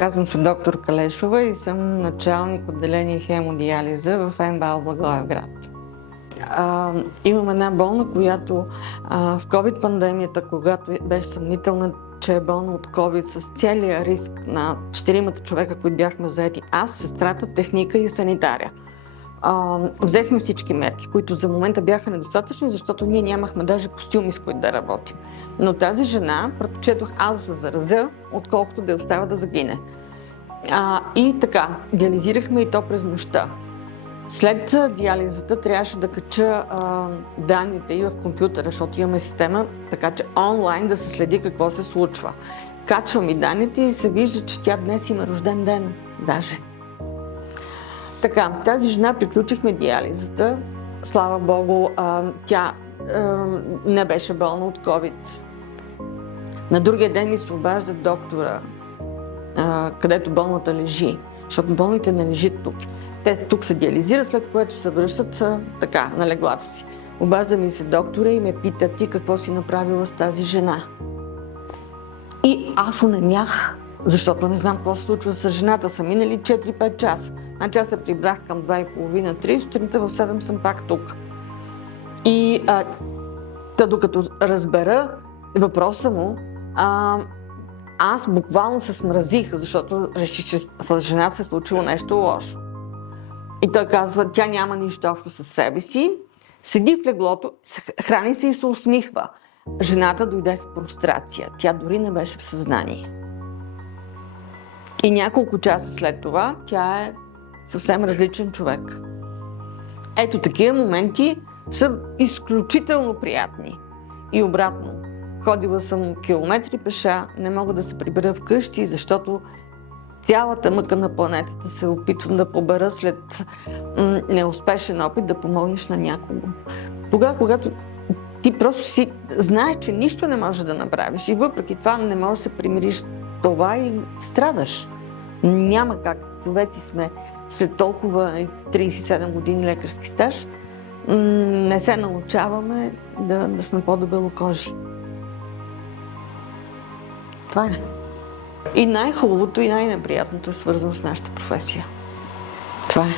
Казвам се доктор Калешова и съм началник отделение хемодиализа в МБАЛ Благоевград. Имам една болна, която в COVID-пандемията, когато беше съмнителна, че е болна от COVID, с целия риск на 4 човека, които бяхме заети, аз, сестрата, техника и санитаря. Взехме всички мерки, които за момента бяха недостатъчни, защото ние нямахме даже костюми, с които да работим. Но тази жена предпочетох аз да се заразя, отколкото да я оставя да загине. И така, диализирахме и то през нощта. След диализата трябваше да кача данните и в компютъра, защото имаме система, така че онлайн да се следи какво се случва. Качвам и данните и се вижда, че тя днес има рожден ден даже. Така, тази жена приключихме диализата. Слава Богу, тя не беше болна от COVID. На другия ден ми се обажда доктора, където болната лежи, защото болните не лежат тук. Те тук се диализират, след което се връщат така, на леглата си. Обажда ми се доктора и ме пита: ти какво си направила с тази жена? И аз онемях, защото не знам какво се случва с жената. Са минали 4-5 часа. Значи аз се прибрах към 2:30-3, сутринта в 7 съм пак тук. И докато разбера въпроса му, аз буквално се смразих, защото реших, че с жената се е случило нещо лошо. И той казва: тя няма нищо общо със себе си, седи в леглото, храни се и се усмихва. Жената дойде в прострация, тя дори не беше в съзнание. И няколко часа след това тя е съвсем различен човек. Ето такива моменти са изключително приятни. И обратно, ходила съм километри пеша, не мога да се прибера вкъщи, защото цялата мъка на планетата се опитвам да побера след неуспешен опит да помогнеш на някого. Тогава, когато ти просто си знаеш, че нищо не можеш да направиш и въпреки това не можеш да се примириш с това и страдаш. Няма как. Човеци сме след толкова 37 години лекарски стаж, не се научаваме да сме по-дебелокожи. Това е. И най-хубавото и най-неприятното е свързано с нашата професия. Това е.